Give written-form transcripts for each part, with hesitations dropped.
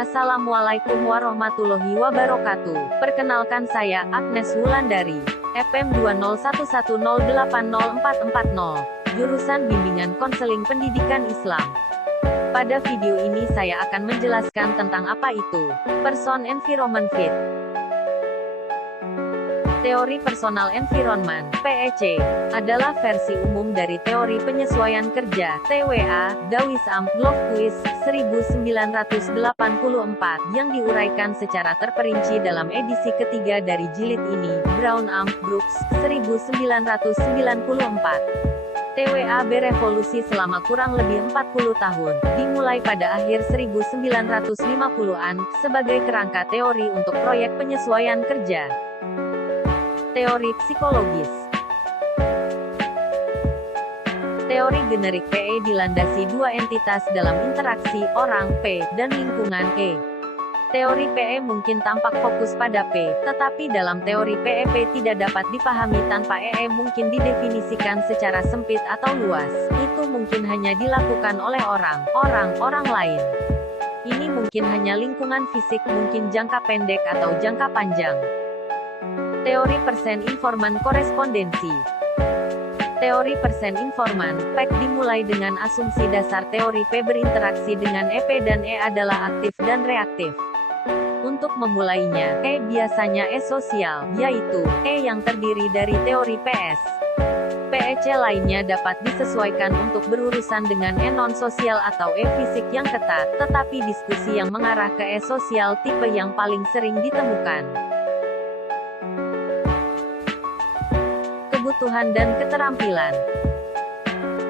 Assalamualaikum warahmatullahi wabarakatuh. Perkenalkan saya, Agnes Wulandari. FM 20110804440. Jurusan Bimbingan Konseling Pendidikan Islam. Pada video ini saya akan menjelaskan tentang apa itu Person Environment Fit. Teori Personal Environment, PEC, adalah versi umum dari teori penyesuaian kerja, TWA, Dawisam, Blomqvist, 1984, yang diuraikan secara terperinci dalam edisi ketiga dari jilid ini, Brown Brooks, 1994. TWA berevolusi selama kurang lebih 40 tahun, dimulai pada akhir 1950-an, sebagai kerangka teori untuk proyek penyesuaian kerja. Teori psikologis. Teori generik PE dilandasi dua entitas dalam interaksi, orang, P, dan lingkungan, E. Teori PE mungkin tampak fokus pada P, tetapi dalam teori PE P tidak dapat dipahami tanpa EE mungkin didefinisikan secara sempit atau luas. Itu mungkin hanya dilakukan oleh orang lain. Ini mungkin hanya lingkungan fisik, mungkin jangka pendek atau jangka panjang. Teori persen informan korespondensi. Teori persen informan, PEC, dimulai dengan asumsi dasar teori P berinteraksi dengan EP dan E adalah aktif dan reaktif. Untuk memulainya, E biasanya E sosial, yaitu E yang terdiri dari teori PS. PEC lainnya dapat disesuaikan untuk berurusan dengan E non-sosial atau E fisik yang ketat, tetapi diskusi yang mengarah ke E sosial tipe yang paling sering ditemukan. Kebutuhan dan keterampilan.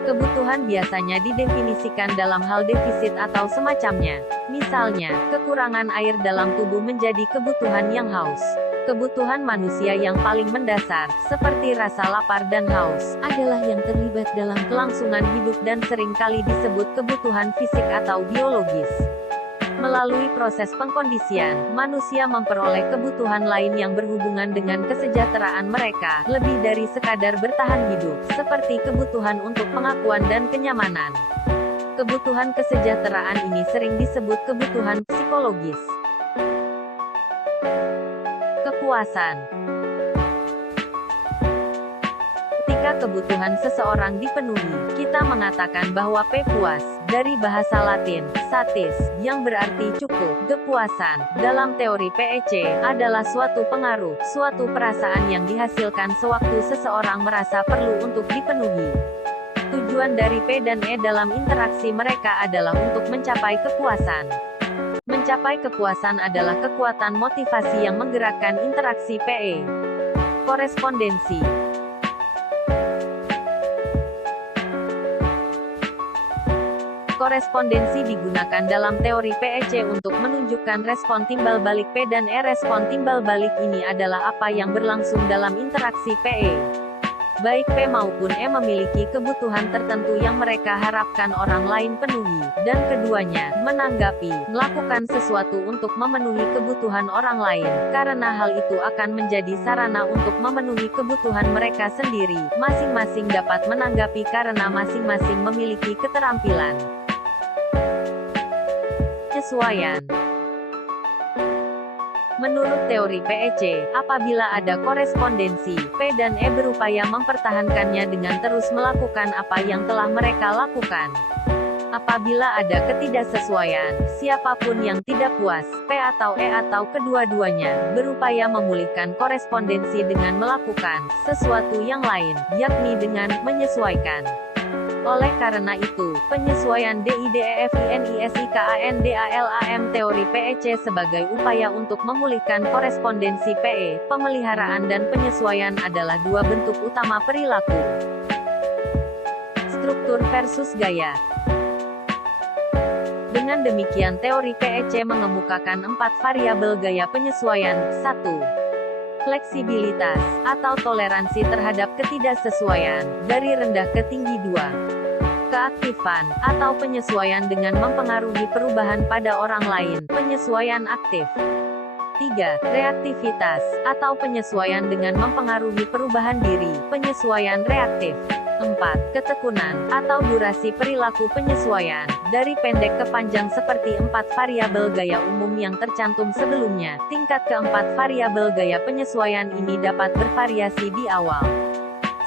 Kebutuhan biasanya didefinisikan dalam hal defisit atau semacamnya. Misalnya, kekurangan air dalam tubuh menjadi kebutuhan yang haus. Kebutuhan manusia yang paling mendasar, seperti rasa lapar dan haus, adalah yang terlibat dalam kelangsungan hidup dan seringkali disebut kebutuhan fisik atau biologis. Melalui proses pengkondisian, manusia memperoleh kebutuhan lain yang berhubungan dengan kesejahteraan mereka, lebih dari sekadar bertahan hidup, seperti kebutuhan untuk pengakuan dan kenyamanan. Kebutuhan kesejahteraan ini sering disebut kebutuhan psikologis. Kepuasan. Ketika kebutuhan seseorang dipenuhi, kita mengatakan bahwa P puas, dari bahasa Latin, satis, yang berarti cukup. Kepuasan, dalam teori PEC, adalah suatu pengaruh, suatu perasaan yang dihasilkan sewaktu seseorang merasa perlu untuk dipenuhi. Tujuan dari P dan E dalam interaksi mereka adalah untuk mencapai kepuasan. Mencapai kepuasan adalah kekuatan motivasi yang menggerakkan interaksi PE. Korespondensi. Korespondensi digunakan dalam teori PEC untuk menunjukkan respon timbal balik P dan E. Respon timbal balik ini adalah apa yang berlangsung dalam interaksi PE. Baik P maupun E memiliki kebutuhan tertentu yang mereka harapkan orang lain penuhi, dan keduanya menanggapi, melakukan sesuatu untuk memenuhi kebutuhan orang lain, karena hal itu akan menjadi sarana untuk memenuhi kebutuhan mereka sendiri. Masing-masing dapat menanggapi karena masing-masing memiliki keterampilan. Penyesuaian. Menurut teori PEC, apabila ada korespondensi, P dan E berupaya mempertahankannya dengan terus melakukan apa yang telah mereka lakukan. Apabila ada ketidaksesuaian, siapapun yang tidak puas, P atau E atau kedua-duanya, berupaya memulihkan korespondensi dengan melakukan sesuatu yang lain, yakni dengan menyesuaikan. Oleh karena itu, penyesuaian DIDEFINISIKANDALAM teori PEC sebagai upaya untuk memulihkan korespondensi PE, pemeliharaan dan penyesuaian adalah dua bentuk utama perilaku. Struktur versus gaya. Dengan demikian teori PEC mengemukakan 4 variabel gaya penyesuaian. 1. Fleksibilitas, atau toleransi terhadap ketidaksesuaian, dari rendah ke tinggi. 2. Keaktifan, atau penyesuaian dengan mempengaruhi perubahan pada orang lain, penyesuaian aktif. 3. Reaktivitas, atau penyesuaian dengan mempengaruhi perubahan diri, penyesuaian reaktif. 4. Ketekunan, atau durasi perilaku penyesuaian, dari pendek ke panjang seperti 4 variabel gaya umum yang tercantum sebelumnya. Tingkat keempat variabel gaya penyesuaian ini dapat bervariasi di awal.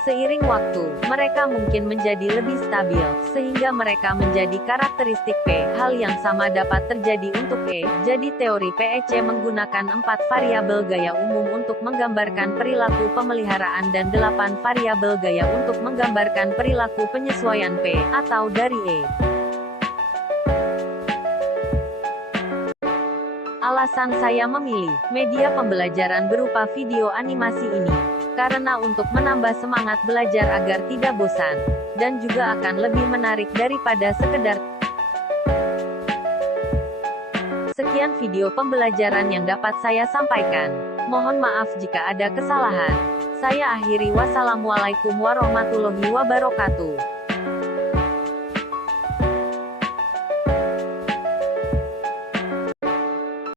Seiring waktu, mereka mungkin menjadi lebih stabil, sehingga mereka menjadi karakteristik P. Hal yang sama dapat terjadi untuk E. Jadi teori PEC menggunakan 4 variabel gaya umum untuk menggambarkan perilaku pemeliharaan dan 8 variabel gaya untuk menggambarkan perilaku penyesuaian P, atau dari E. Alasan saya memilih media pembelajaran berupa video animasi ini, karena untuk menambah semangat belajar agar tidak bosan, dan juga akan lebih menarik daripada sekedar. Sekian video pembelajaran yang dapat saya sampaikan. Mohon maaf jika ada kesalahan. Saya akhiri, wassalamualaikum warahmatullahi wabarakatuh.